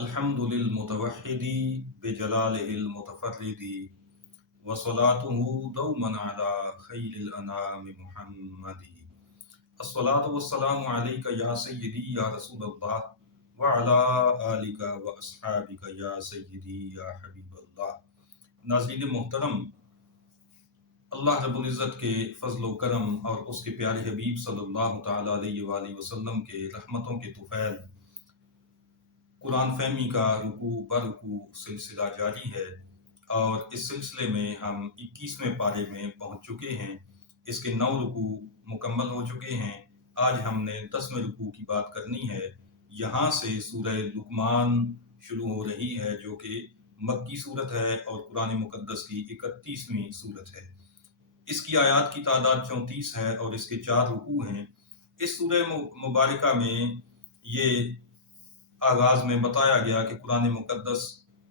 الحمد للمتوحد بجلاله المتفرد وصلاته دوما على خير الأنام محمد. الصلاة والسلام عليك يا سيدي يا رسول الله وعلى آلك وأصحابك يا سيدي يا حبيب الله. ناظرین محترم، اللہ رب العزت کے فضل و کرم اور اس کے پیارے حبیب صلی اللہ تعالی علیہ وآلہ وسلم کے رحمتوں کے طفیل قرآن فہمی کا رکوع برکوع سلسلہ جاری ہے، اور اس سلسلے میں ہم 21ویں پارے میں پہنچ چکے ہیں۔ اس کے 9 رکوع مکمل ہو چکے ہیں۔ آج ہم نے 10ویں رکوع کی بات کرنی ہے۔ یہاں سے سورہ لقمان شروع ہو رہی ہے، جو کہ مکی صورت ہے اور قرآن مقدس کی 31ویں صورت ہے۔ اس کی آیات کی تعداد 34 ہے اور اس کے 4 رکوع ہیں۔ اس سورہ مبارکہ میں یہ آغاز میں بتایا گیا کہ قرآن مقدس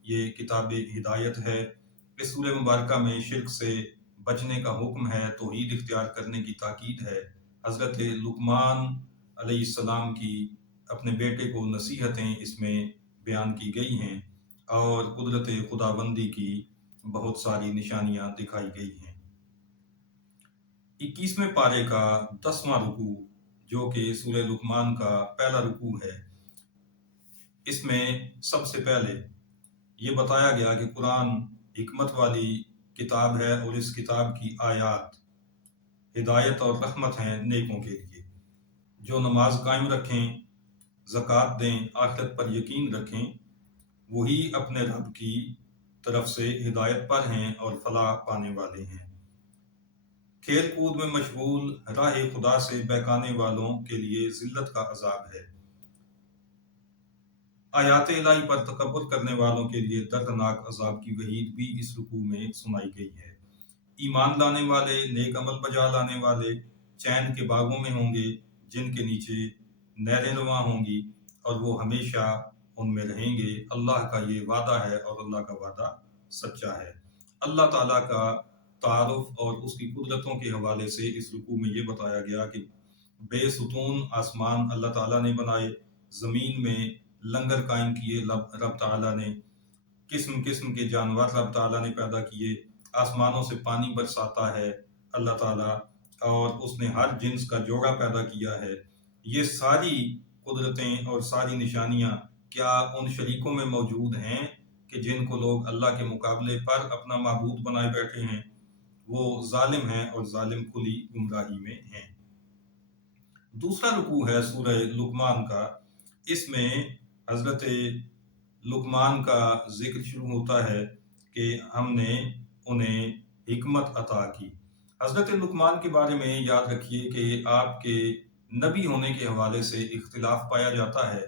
یہ کتاب ہدایت ہے۔ اس سورہ مبارکہ میں شرک سے بچنے کا حکم ہے، توحید اختیار کرنے کی تاکید ہے۔ حضرت لقمان علیہ السلام کی اپنے بیٹے کو نصیحتیں اس میں بیان کی گئی ہیں، اور قدرت خداوندی کی بہت ساری نشانیاں دکھائی گئی ہیں۔ 21ویں پارے کا 10واں رکوع، جو کہ سورہ لقمان کا پہلا رکوع ہے، اس میں سب سے پہلے یہ بتایا گیا کہ قرآن حکمت والی کتاب ہے، اور اس کتاب کی آیات ہدایت اور رحمت ہیں نیکوں کے لیے۔ جو نماز قائم رکھیں، زکوٰۃ دیں، آخرت پر یقین رکھیں، وہی اپنے رب کی طرف سے ہدایت پر ہیں اور فلاح پانے والے ہیں۔ کھیل کود میں مشغول راہ خدا سے بہکانے والوں کے لیے ذلت کا عذاب ہے۔ آیات الہی پر تکبر کرنے والوں کے لیے دردناک عذاب کی وعید بھی اس رکوع میں سنائی گئی ہے۔ ایمان لانے والے، نیک عمل بجا لانے والے چین کے باغوں میں ہوں گے، جن کے نیچے نہریں رواں ہوں گی، اور وہ ہمیشہ ان میں رہیں گے۔ اللہ کا یہ وعدہ ہے اور اللہ کا وعدہ سچا ہے۔ اللہ تعالیٰ کا تعارف اور اس کی قدرتوں کے حوالے سے اس رکوع میں یہ بتایا گیا کہ بے ستون آسمان اللہ تعالیٰ نے بنائے، زمین میں لنگر قائم کیے رب تعالیٰ نے، قسم قسم کے جانور رب تعالیٰ نے پیدا کیے، آسمانوں سے پانی برساتا ہے اللہ تعالیٰ، اور اس نے ہر جنس کا جوڑا پیدا کیا ہے۔ یہ ساری قدرتیں اور ساری نشانیاں کیا ان شریکوں میں موجود ہیں کہ جن کو لوگ اللہ کے مقابلے پر اپنا معبود بنائے بیٹھے ہیں؟ وہ ظالم ہیں، اور ظالم کھلی گمراہی میں ہیں۔ دوسرا رکوع ہے سورہ لقمان کا۔ اس میں حضرت لقمان کا ذکر شروع ہوتا ہے کہ ہم نے انہیں حکمت عطا کی۔ حضرت لقمان کے بارے میں یاد رکھیے کہ آپ کے نبی ہونے کے حوالے سے اختلاف پایا جاتا ہے۔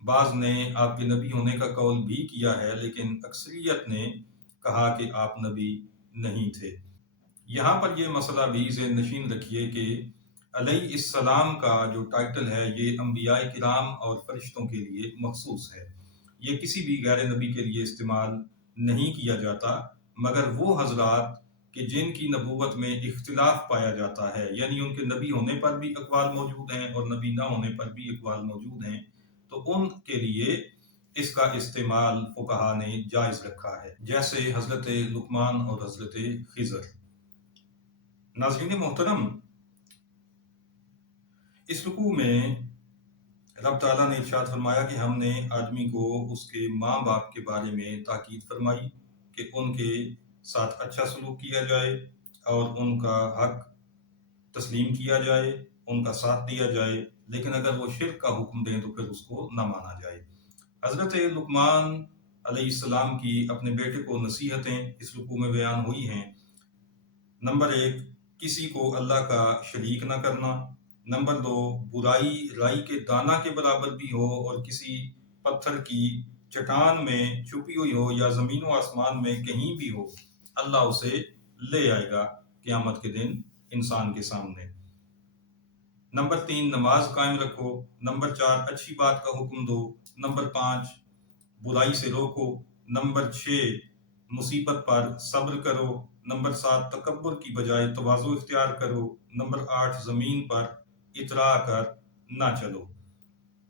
بعض نے آپ کے نبی ہونے کا قول بھی کیا ہے، لیکن اکثریت نے کہا کہ آپ نبی نہیں تھے۔ یہاں پر یہ مسئلہ بھی ذہن نشین رکھیے کہ علیہ السلام کا جو ٹائٹل ہے، یہ انبیاء کرام اور فرشتوں کے لیے مخصوص ہے۔ یہ کسی بھی غیر نبی کے لیے استعمال نہیں کیا جاتا، مگر وہ حضرات کہ جن کی نبوت میں اختلاف پایا جاتا ہے، یعنی ان کے نبی ہونے پر بھی اقوال موجود ہیں اور نبی نہ ہونے پر بھی اقوال موجود ہیں، تو ان کے لیے اس کا استعمال فقہا نے جائز رکھا ہے، جیسے حضرت لقمان اور حضرت خضر۔ ناظرین محترم، اس رکوع میں رب تعالیٰ نے ارشاد فرمایا کہ ہم نے آدمی کو اس کے ماں باپ کے بارے میں تاکید فرمائی کہ ان کے ساتھ اچھا سلوک کیا جائے اور ان کا حق تسلیم کیا جائے، ان کا ساتھ دیا جائے، لیکن اگر وہ شرک کا حکم دیں تو پھر اس کو نہ مانا جائے۔ حضرت لقمان علیہ السلام کی اپنے بیٹے کو نصیحتیں اس رکوع میں بیان ہوئی ہیں۔ نمبر 1، کسی کو اللہ کا شریک نہ کرنا۔ نمبر 2، برائی رائی کے دانہ کے برابر بھی ہو اور کسی پتھر کی چٹان میں چھپی ہوئی ہو یا زمین و آسمان میں کہیں بھی ہو، اللہ اسے لے آئے گا قیامت کے دن انسان کے سامنے۔ نمبر 3، نماز قائم رکھو۔ نمبر 4، اچھی بات کا حکم دو۔ نمبر 5، برائی سے روکو۔ نمبر 6، مصیبت پر صبر کرو۔ نمبر 7، تکبر کی بجائے تواضع اختیار کرو۔ نمبر 8، زمین پر اترا کر نہ چلو۔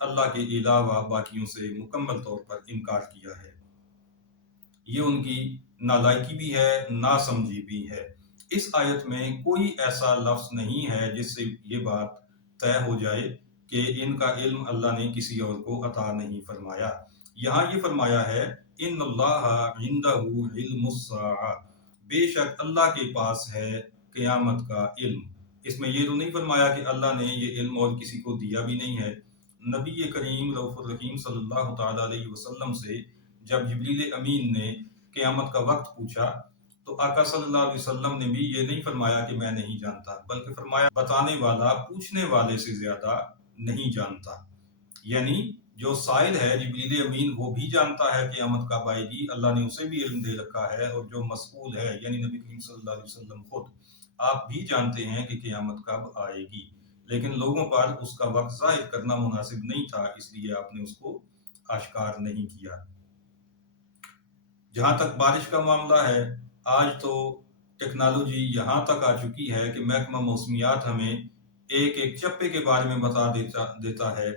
اللہ کے علاوہ باقیوں سے مکمل طور پر انکار کیا ہے۔ یہ ان کی نالائکی بھی ہے، ناسمجھی بھی ہے۔ اس آیت میں کوئی ایسا لفظ نہیں ہے جس سے یہ بات طے ہو جائے کہ ان کا علم اللہ نے کسی اور کو عطا نہیں فرمایا۔ یہاں یہ فرمایا ہے ان اللہ عندہ علم الساعہ، بے شک اللہ کے پاس ہے قیامت کا علم۔ اس میں یہ تو نہیں فرمایا کہ اللہ نے یہ علم اور کسی کو دیا بھی نہیں ہے۔ نبی کریم رؤوف الرحیم صلی اللہ تعالی علیہ وسلم سے جب جبریل امین نے قیامت کا وقت پوچھا تو آقا صلی اللہ علیہ وسلم نے بھی یہ نہیں فرمایا کہ میں نہیں جانتا، بلکہ فرمایا بتانے والا پوچھنے والے سے زیادہ نہیں جانتا۔ یعنی جو سائل ہے جبریل امین وہ بھی جانتا ہے قیامت کب آئے گی، اللہ نے اسے بھی علم دے رکھا ہے، اور جو مسئول ہے یعنی نبی کریم صلی اللہ علیہ وسلم خود آپ بھی جانتے ہیں کہ قیامت کب آئے گی، لیکن لوگوں پر اس کا وقت ظاہر کرنا مناسب نہیں تھا، اس لیے آپ نے اس کو آشکار نہیں کیا۔ جہاں تک بارش کا معاملہ ہے، آج تو ٹیکنالوجی یہاں تک آ چکی ہے کہ محکمہ موسمیات ہمیں ایک ایک چپے کے بارے میں بتا دیتا ہے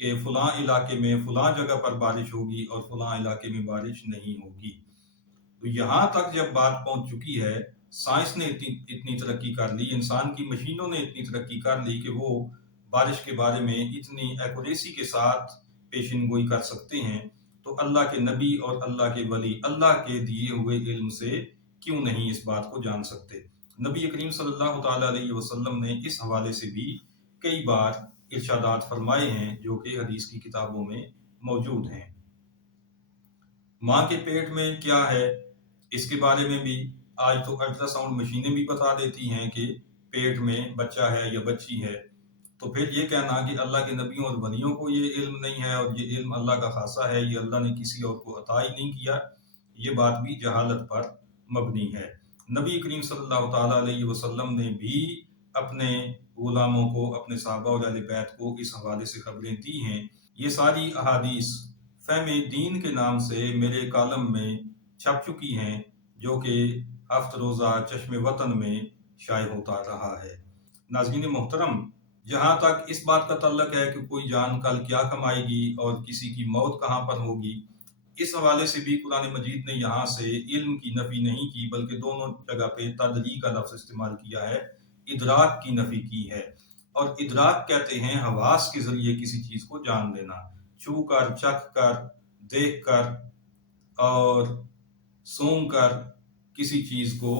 کہ فلاں علاقے میں فلاں جگہ پر بارش ہوگی اور فلاں علاقے میں بارش نہیں ہوگی۔ تو یہاں تک جب بات پہنچ چکی ہے، سائنس نے اتنی ترقی کر لی، انسان کی مشینوں نے اتنی ترقی کر لی کہ وہ بارش کے بارے میں اتنی ایکوریسی کے ساتھ پیشن گوئی کر سکتے ہیں، تو اللہ کے نبی اور اللہ کے ولی اللہ کے دیے ہوئے علم سے کیوں نہیں اس بات کو جان سکتے؟ نبی کریم صلی اللہ تعالی علیہ وسلم نے اس حوالے سے بھی کئی بار ارشادات فرمائے ہیں جو کہ حدیث کی کتابوں میں موجود ہیں۔ ماں کے پیٹ میں کیا ہے اس کے بارے میں بھی آج تو الٹرا ساؤنڈ مشینیں بھی بتا دیتی ہیں کہ پیٹ میں بچہ ہے یا بچی ہے، تو پھر یہ کہنا کہ اللہ کے نبیوں اور ولیوں کو یہ علم نہیں ہے اور یہ علم اللہ کا خاصہ ہے، یہ اللہ نے کسی اور کو عطا ہی نہیں کیا، یہ بات بھی جہالت پر مبنی ہے۔ نبی کریم صلی اللہ تعالیٰ علیہ وسلم نے بھی اپنے غلاموں کو، اپنے صحابہ اور اہل بیت کو اس حوالے سے خبریں دی ہیں۔ یہ ساری احادیث فہم دین کے نام سے میرے کالم میں چھپ چکی ہیں، جو کہ ہفت روزہ چشم وطن میں شائع ہوتا رہا ہے۔ ناظرین محترم، جہاں تک اس بات کا تعلق ہے کہ کوئی جان کل کیا کمائے گی اور کسی کی موت کہاں پر ہوگی، اس حوالے سے بھی قرآن مجید نے یہاں سے علم کی نفی نہیں کی، بلکہ دونوں جگہ پہ تدری کا لفظ استعمال کیا ہے، ادراک کی نفی کی ہے۔ اور ادراک کہتے ہیں حواس کے ذریعے کسی چیز کو جان لینا، چھو کر، چکھ کر، دیکھ کر اور سونگ کر کسی چیز کو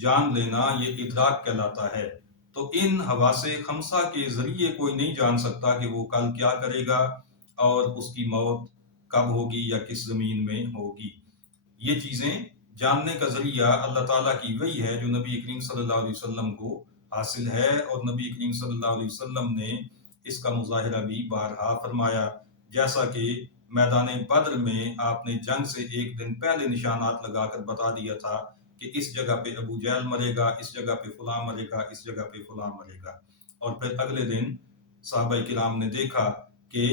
جان لینا، یہ ادراک کہلاتا ہے۔ تو ان حواس خمسہ کے ذریعے کوئی نہیں جان سکتا کہ وہ کل کیا کرے گا اور اس کی موت کب ہوگی یا کس زمین میں ہوگی۔ یہ چیزیں جاننے کا ذریعہ اللہ تعالیٰ کی وحی ہے جو نبی کریم صلی اللہ علیہ وسلم کو حاصل ہے، اور نبی کریم صلی اللہ علیہ وسلم نے اس کا مظاہرہ بھی بارہا فرمایا، جیسا کہ میدان بدر میں آپ نے جنگ سے ایک دن پہلے نشانات لگا کر بتا دیا تھا کہ اس جگہ پہ ابو جہل مرے گا، اس جگہ پہ فلاں مرے گا، اس جگہ پہ فلاں مرے گا، اور پھر اگلے دن صحابہ کرام نے دیکھا کہ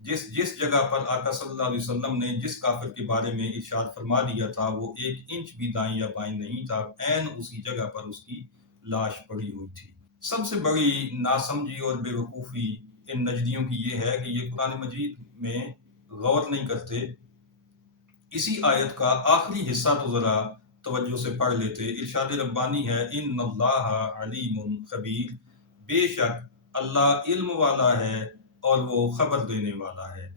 جس جگہ پر آقا صلی اللہ علیہ وسلم نے جس کافر کے بارے میں ارشاد فرما دیا تھا وہ 1 انچ بھی دائیں یا بائیں نہیں تھا، عین اسی جگہ پر اس کی لاش پڑی ہوئی تھی۔ سب سے بڑی ناسمجھی اور بے وقوفی ان نجدیوں کی یہ ہے کہ یہ قرآن مجید میں غور نہیں کرتے۔ اسی آیت کا آخری حصہ تو ذرا توجہ سے پڑھ لیتے۔ ارشاد ربانی ہے ان اللہ علیم خبیر، بے شک اللہ علم والا ہے اور وہ خبر دینے والا ہے۔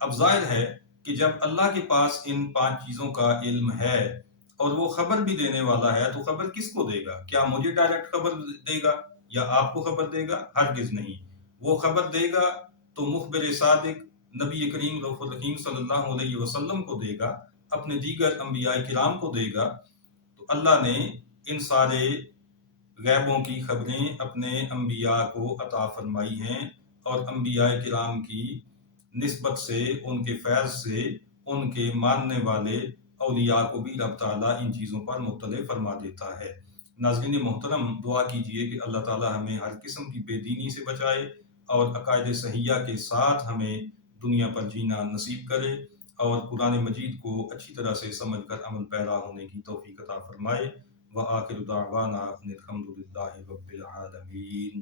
اب ظاہر ہے کہ جب اللہ کے پاس ان 5 چیزوں کا علم ہے اور وہ خبر بھی دینے والا ہے تو خبر کس کو دے گا؟ کیا مجھے ڈائریکٹ خبر دے گا یا آپ کو خبر دے گا؟ ہرگز نہیں۔ وہ خبر دے گا تو مخبر صادق نبی کریم رؤوف الرحیم صلی اللہ علیہ وسلم کو دے گا، اپنے دیگر انبیاء کرام کو دے گا۔ تو اللہ نے ان سارے غیبوں کی خبریں اپنے انبیاء کو عطا فرمائی ہیں، اور انبیاء کرام کی نسبت سے، ان کے فیض سے، ان کے ماننے والے اولیاء کو بھی رب تعالیٰ ان چیزوں پر مطلع فرما دیتا ہے۔ ناظرین محترم، دعا کیجئے کہ اللہ تعالیٰ ہمیں ہر قسم کی بے دینی سے بچائے اور عقائد صحیحہ کے ساتھ ہمیں دنیا پر جینا نصیب کرے، اور قرآن مجید کو اچھی طرح سے سمجھ کر عمل پیرا ہونے کی توفیق عطا فرمائے۔ وآخر دعوانا ان الحمد للہ رب العالمین۔